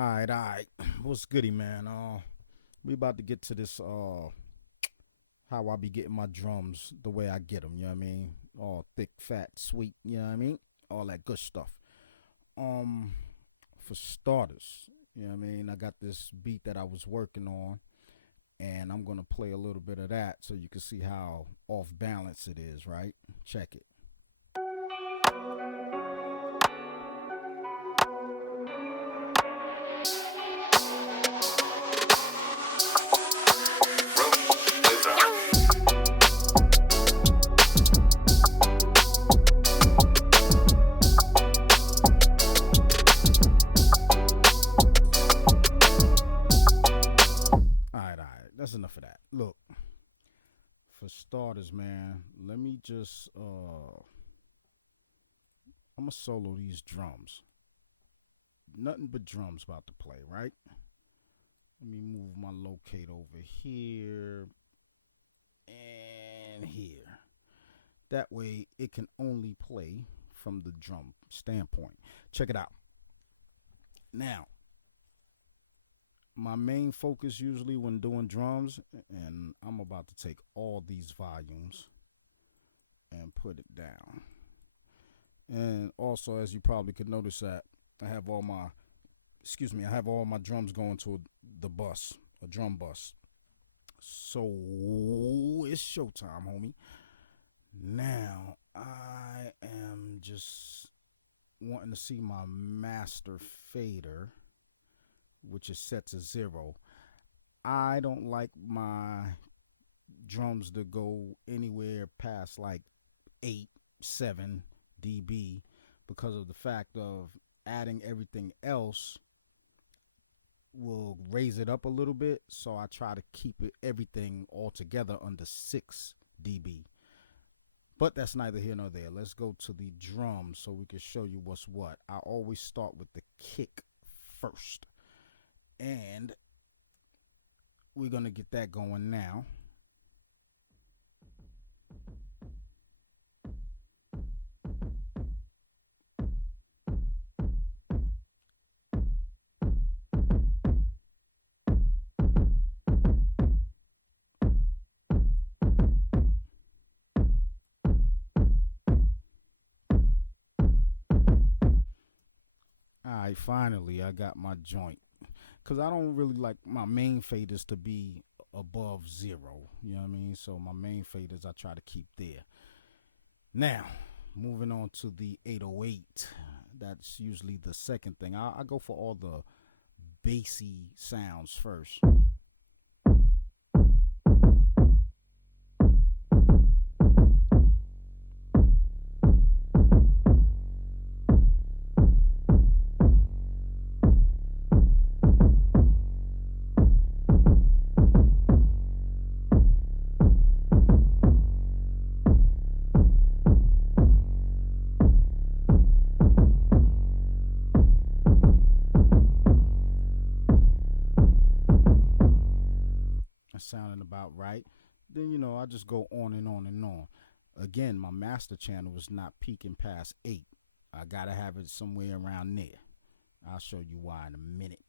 All right. What's goody, man? We about to get to this. How I be getting my drums the way I get them. You know what I mean? All thick, fat, sweet. You know what I mean? All that good stuff. Um, for starters, you know what I mean? I got this beat that I was working on, and I'm gonna play a little bit of that so you can see how off balance it is. Right? Check it. All right. That's enough of that. Look, for starters, man, let me just I'm gonna solo these drums. Nothing but drums about to play, right? Let me move my locate over here and here. That way it can only play from the drum standpoint. Check it out. Now, my main focus usually when doing drums, and I'm about to take all these volumes and put it down. And also, as you probably could notice that I have all my, I have all my drums going to the bus, a drum bus. So it's showtime, homie. Now I am just wanting to see my master fader, which is set to 0. I don't like my drums to go anywhere past like 8, 7 dB because of the fact of adding everything else will raise it up a little bit. So I try to keep everything all together under 6 dB. But that's neither here nor there. Let's go to the drums so we can show you what's what. I always start with the kick first. And we're going to get that going now. All right, finally, I got my joint. Because I don't really like my main faders to be above 0. You know what I mean? So my main faders I try to keep there. Now, moving on to the 808. That's usually the second thing. I go for all the bassy sounds first. Sounding about right. Then I just go on and on and on. Again, my master channel is not peaking past 8. I gotta have it somewhere around there. I'll show you why in a minute.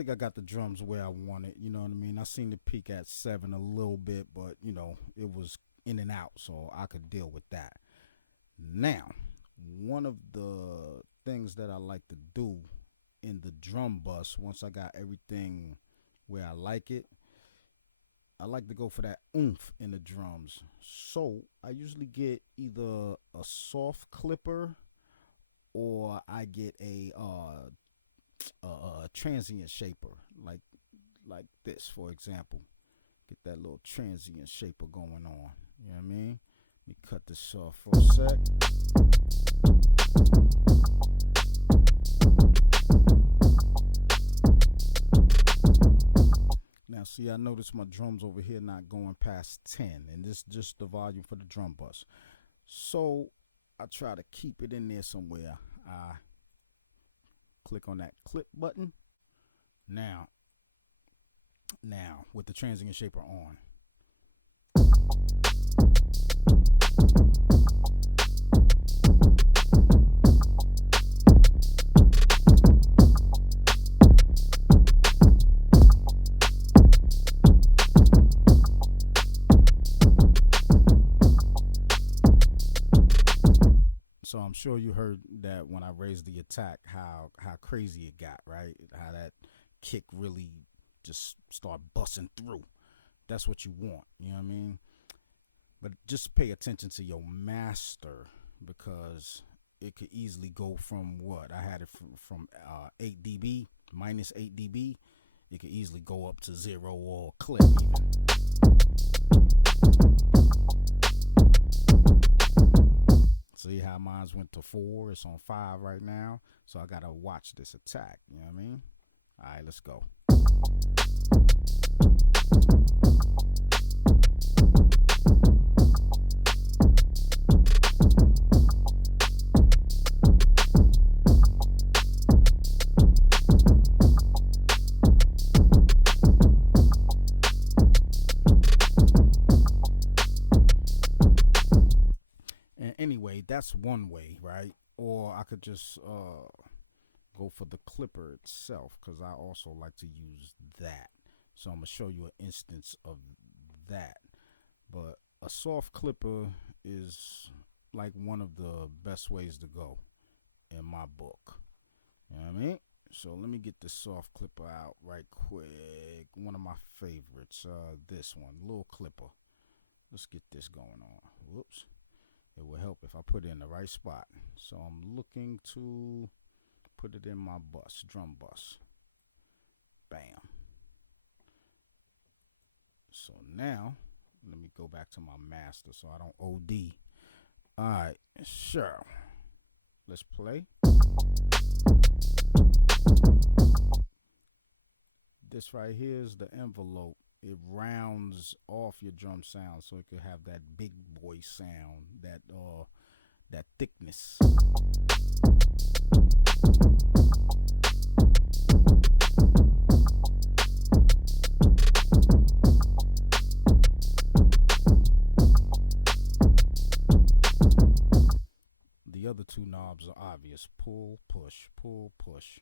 think I got the drums where I want it. You know what I mean? I seen it peak at 7 a little bit, but you know, it was in and out, so I could deal with that. Now, one of the things that I like to do in the drum bus, once I got everything where I like it, I like to go for that oomph in the drums. So I usually get either a soft clipper or I get a transient shaper, like this, for example. Get that little transient shaper going on. You know what I mean? Let me cut this off for a sec. Now, see, I noticed my drums over here not going past 10, and this is just the volume for the drum bus. So I try to keep it in there somewhere. I click on that clip button. Now, with the transient shaper on. So I'm sure you heard that when I raised the attack, how crazy it got, right? How that kick really just start busting through. That's what you want, you know what I mean? But just pay attention to your master, because it could easily go from what? I had it from 8 dB, minus 8 dB. It could easily go up to 0 or clip even. See how mine's went to 4? It's on 5 right now. So I gotta watch this attack. You know what I mean? All right, let's go. Anyway, that's one way, right? Or I could just go for the clipper itself, because I also like to use that. So I'm going to show you an instance of that. But a soft clipper is like one of the best ways to go in my book. You know what I mean? So let me get this soft clipper out right quick. One of my favorites, this one, little clipper. Let's get this going on. Whoops. It will help if I put it in the right spot. So I'm looking to put it in my bus, drum bus. Bam. So now, let me go back to my master so I don't OD. Alright, sure. Let's play. This right here is the envelope. It rounds off your drum sound so it could have that big boy sound, that thickness. The other two knobs are obvious. Pull, push, pull, push.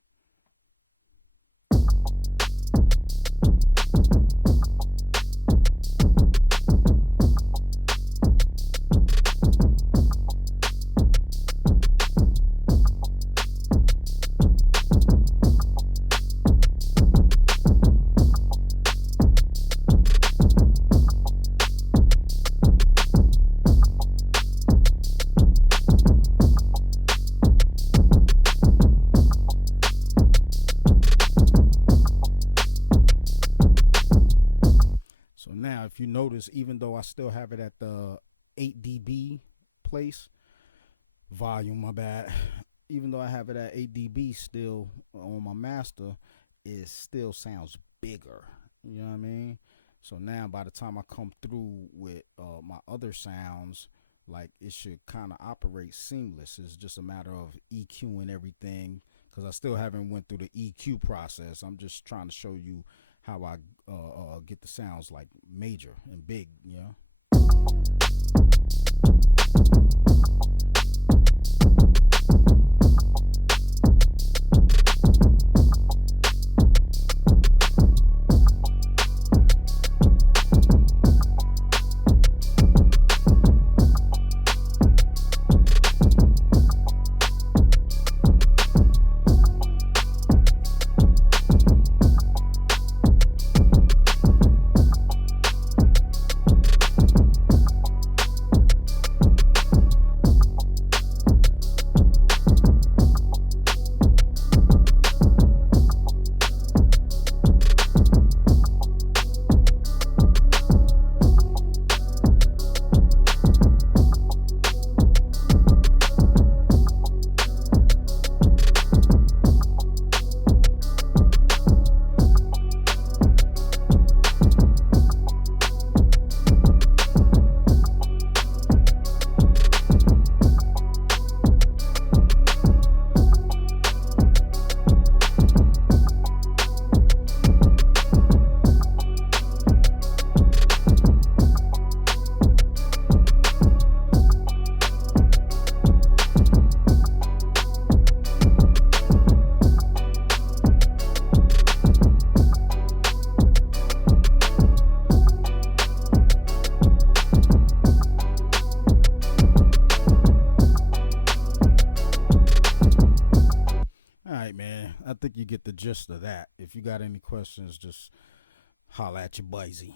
Now, if you notice, even though I still have it at the 8 dB place, volume, my bad, even though I have it at 8 dB still on my master, it still sounds bigger. You know what I mean? So now by the time I come through with my other sounds, like, it should kind of operate seamless. It's just a matter of EQing everything, because I still haven't went through the EQ process. I'm just trying to show you how I get the sounds like major and big, you know. I think you get the gist of that. If you got any questions, just holla at your Buzzy.